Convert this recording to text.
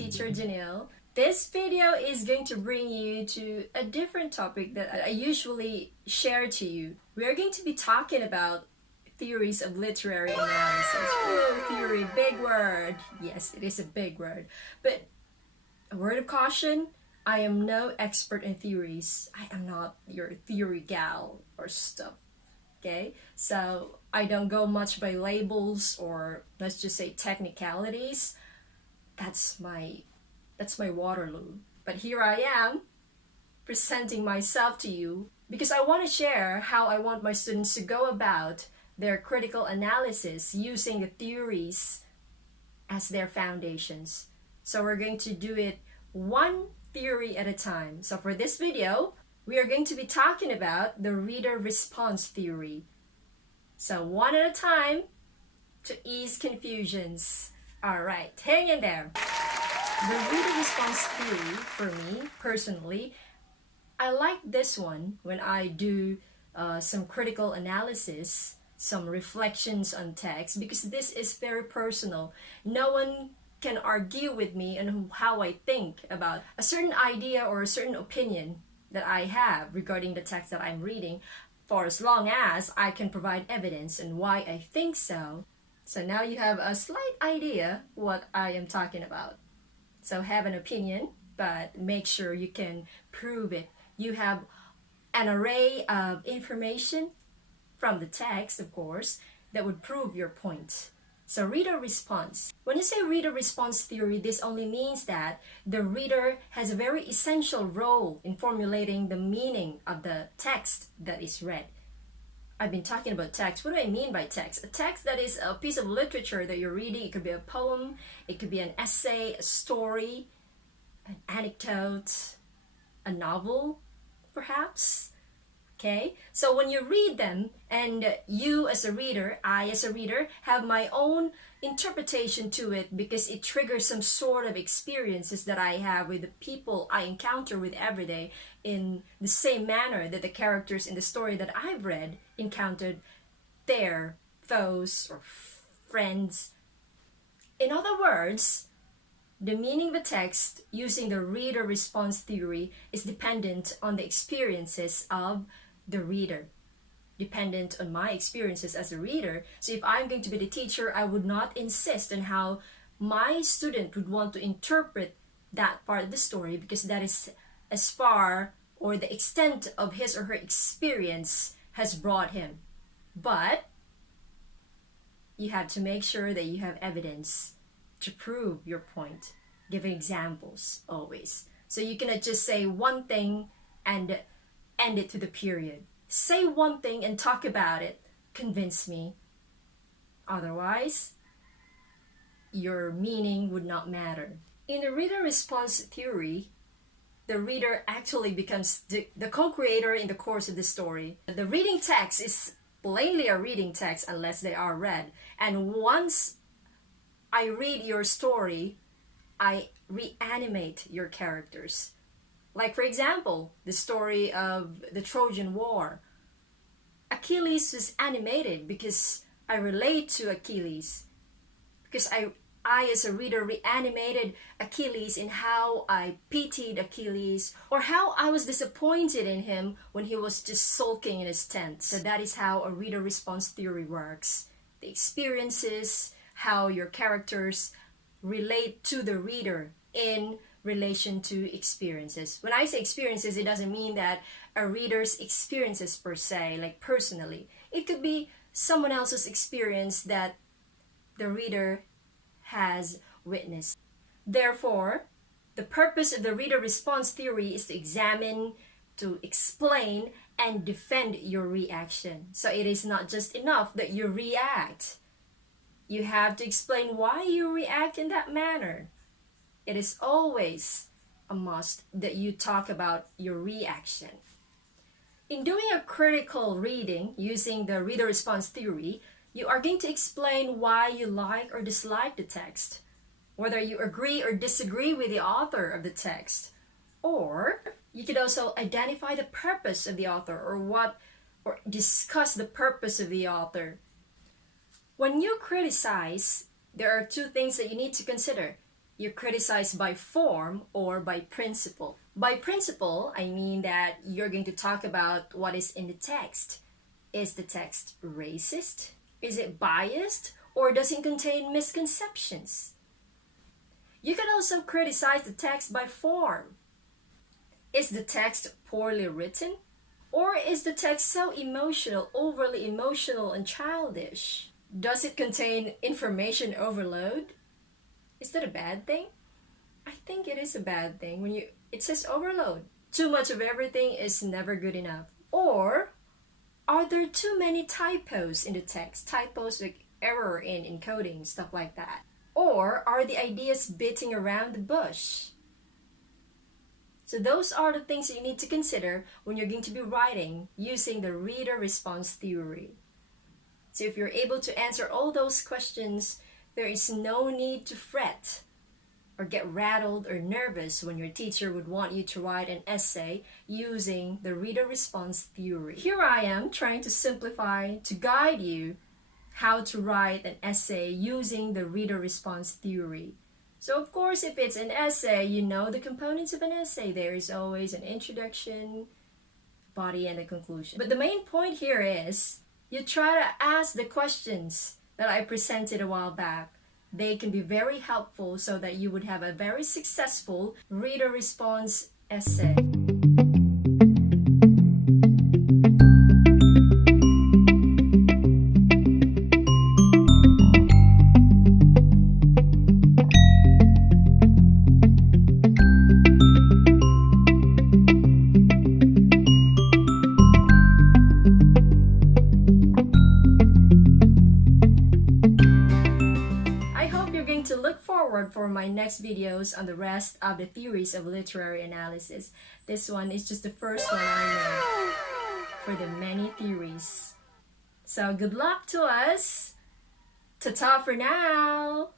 teacher Janelle. This video is going to bring you to a different topic that I usually share to you. We're going to be talking about theories of literary analysis. Oh, theory, big word. Yes, it is a big word. But a word of caution, I am no expert in theories. I am not your theory gal or stuff. Okay? So I don't go much by labels or let's just say technicalities. That's my Waterloo. But here I am presenting myself to you because I want to share how I want my students to go about their critical analysis using the theories as their foundations. So we're going to do it one theory at a time. So for this video, we are going to be talking about the reader response theory. So one at a time to ease confusions. All right, hang in there. The reader response theory, for me personally, I like this one when I do some critical analysis, some reflections on text, because this is very personal. No one can argue with me on how I think about a certain idea or a certain opinion that I have regarding the text that I'm reading, for as long as I can provide evidence and why I think so. So now you have a slight idea what I am talking about. So have an opinion, but make sure you can prove it. You have an array of information from the text, of course, that would prove your point. So reader response. When you say reader response theory, this only means that the reader has a very essential role in formulating the meaning of the text that is read. I've been talking about text. What do I mean by text? A text that is a piece of literature that you're reading. It could be a poem, it could be an essay, a story, an anecdote, a novel, perhaps. Okay, so when you read them, and you as a reader, I as a reader, have my own interpretation to it because it triggers some sort of experiences that I have with the people I encounter with every day in the same manner that the characters in the story that I've read encountered their foes or friends. In other words, the meaning of the text using the reader response theory is dependent on the experiences of the reader, dependent on my experiences as a reader. So if I'm going to be the teacher, I would not insist on how my student would want to interpret that part of the story, because that is as far or the extent of his or her experience has brought him. But you have to make sure that you have evidence to prove your point, giving examples always. So you cannot just say one thing and end it to the period. Say one thing and talk about it. Convince me. Otherwise, your meaning would not matter. In the reader response theory, the reader actually becomes the co-creator in the course of the story. The reading text is plainly a reading text unless they are read. And once I read your story, I reanimate your characters. Like, for example, the story of the Trojan War. Achilles was animated because I relate to Achilles. Because I as a reader reanimated Achilles in how I pitied Achilles, or how I was disappointed in him when he was just sulking in his tent. So that is how a reader response theory works. The experiences, how your characters relate to the reader in relation to experiences. When I say experiences, it doesn't mean that a reader's experiences per se, like personally. It could be someone else's experience that the reader has witnessed. Therefore, the purpose of the reader response theory is to examine, to explain, and defend your reaction. So it is not just enough that you react. You have to explain why you react in that manner. It is always a must that you talk about your reaction. In doing a critical reading using the reader response theory, you are going to explain why you like or dislike the text, whether you agree or disagree with the author of the text, or you could also identify the purpose of the author or discuss the purpose of the author. When you criticize, there are two things that you need to consider. You criticize by form or by principle. By principle, I mean that you're going to talk about what is in the text. Is the text racist? Is it biased? Or does it contain misconceptions? You can also criticize the text by form. Is the text poorly written? Or is the text so emotional, overly emotional and childish? Does it contain information overload? Is that a bad thing? I think it is a bad thing when it says overload. Too much of everything is never good enough. Or are there too many typos in the text? Typos like error in encoding, stuff like that. Or are the ideas beating around the bush? So those are the things that you need to consider when you're going to be writing using the reader response theory. So if you're able to answer all those questions, there is no need to fret or get rattled or nervous when your teacher would want you to write an essay using the reader response theory. Here I am trying to simplify to guide you how to write an essay using the reader response theory. So of course, if it's an essay, you know the components of an essay. There is always an introduction, body, and a conclusion. But the main point here is you try to ask the questions that I presented a while back. They can be very helpful so that you would have a very successful reader response essay. To look forward for my next videos on the rest of the theories of literary analysis. This one is just the first one I made for the many theories. So good luck to us. Ta-ta for now.